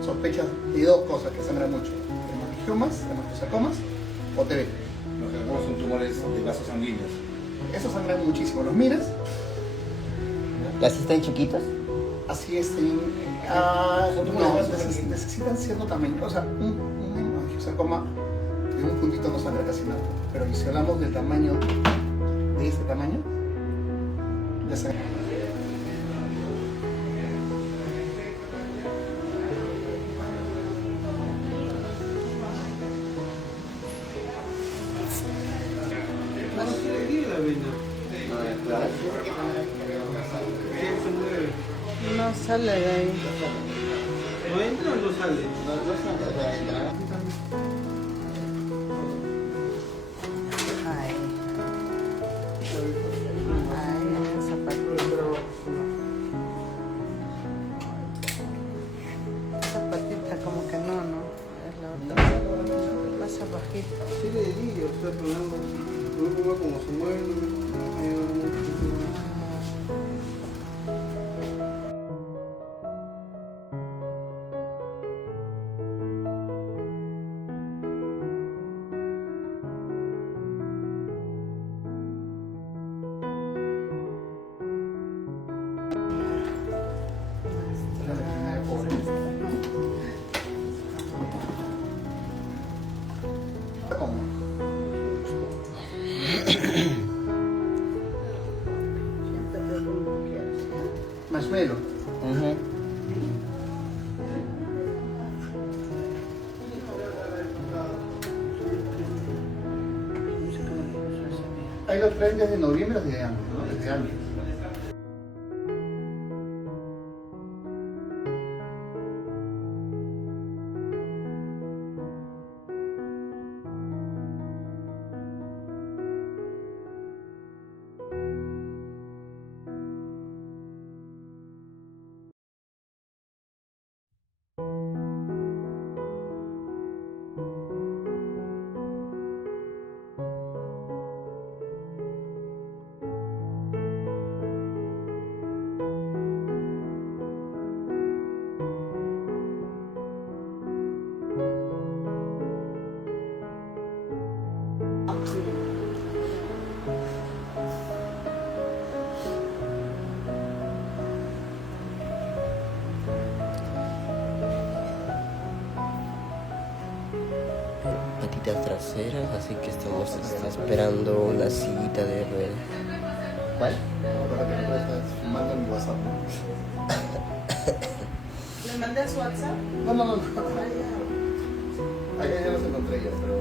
Sospechas de dos cosas que sangran mucho: hemangiomas, hemangiosacomas o TB. Los hemangiomas son tumores de vasos sanguíneos. Esos sangran muchísimo. ¿Los miras? ¿Las están chiquitos? Así es. Son tumores No, de vasos sanguíneos. necesitan cierto tamaño. O sea, un hemangiosarcoma de un puntito no sangra casi nada. Pero si hablamos del tamaño, de este tamaño, ya sangra. No sale de ahí. ¿No entra o no sale? Ay. Ay, esa zapatita. Esa patita como que no, ¿no? Es la otra. Más bajita. Sí le diría, o sea, pero no como se mueve. Marshmallow. Ahí los traen desde noviembre desde antes, ¿no? Desde antes. orejitas traseras, así que estamos esperando una sillita de ruedas. ¿Cuál? Ahora que no estás filmando en mi WhatsApp, ¿no? ¿Le mandé a su WhatsApp? No. Allá ya los encontré ya, pero...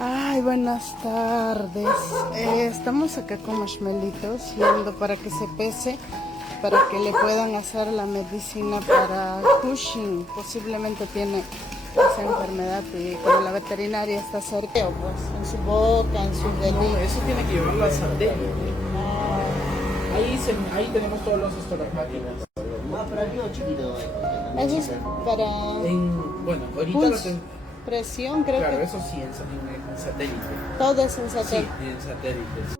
Ay, buenas tardes. Estamos acá con Marshmellitos yendo para que se pese, para que le puedan hacer la medicina para Cushing. Posiblemente tiene esa enfermedad y como la veterinaria está cerca, pues en su boca, en sus No, deditos. eso tiene que llevarlo al satélite. Ahí tenemos todos los estoropáticos. Ah, pero aquí o chiquito. Eso es para Bueno, ahorita lo pulso, tengo. presión, creo Claro, que eso sí, en satélite. todo es en Sí, satélite. en satélite.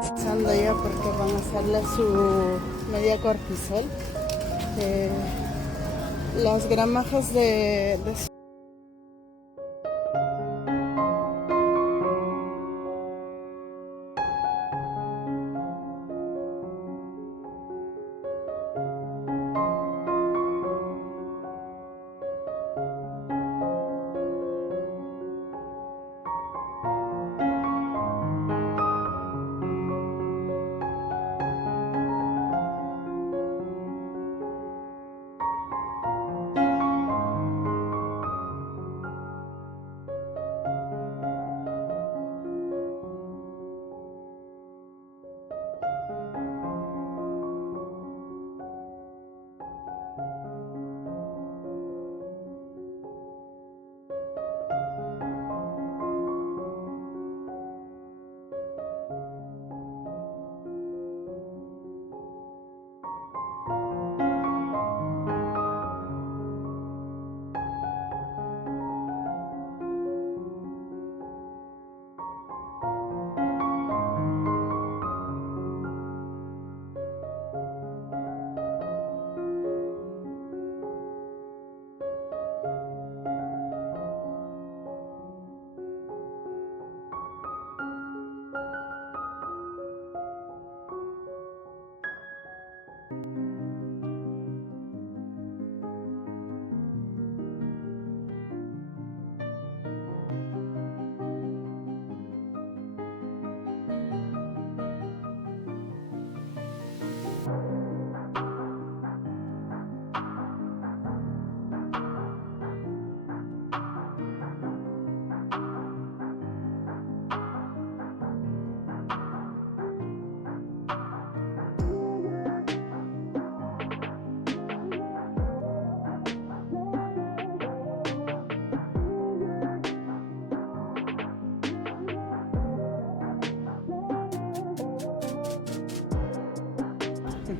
Pensando ya porque van a hacerle su media cortisol. Las gramajes de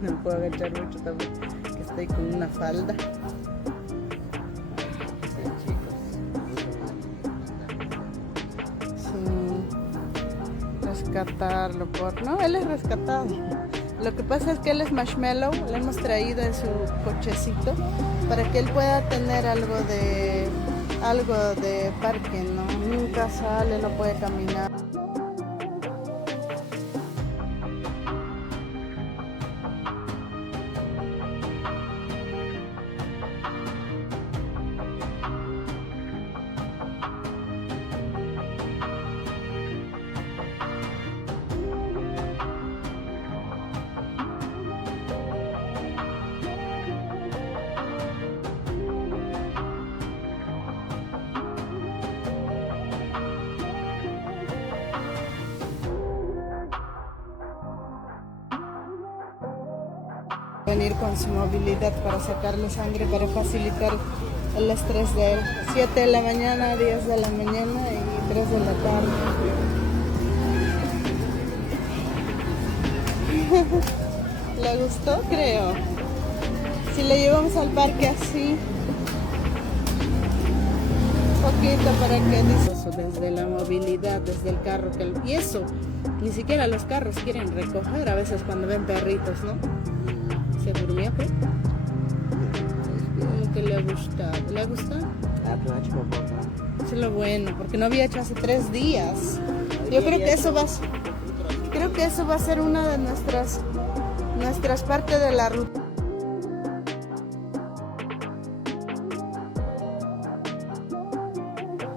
No me puedo agachar mucho también, que estoy con una falda. Rescatarlo no, él es rescatado. Lo que pasa es que él es Marshmallow, le hemos traído en su cochecito para que él pueda tener algo de parque, ¿no? Nunca sale, no puede caminar. Venir con su movilidad para sacarle sangre, para facilitar el estrés de él. 7 de la mañana, 10 de la mañana y 3 de la tarde. ¿Le gustó? Creo. Si le llevamos al parque así, poquito para que desde la movilidad, desde el carro, y eso, ni siquiera los carros quieren recoger a veces cuando ven perritos, ¿no? ¿Se durmió qué? Como que le ha gustado. ¿Le ha gustado? Eso es lo bueno, porque no había hecho hace 3 días. Yo creo que eso va a ser una de nuestras partes de la ruta.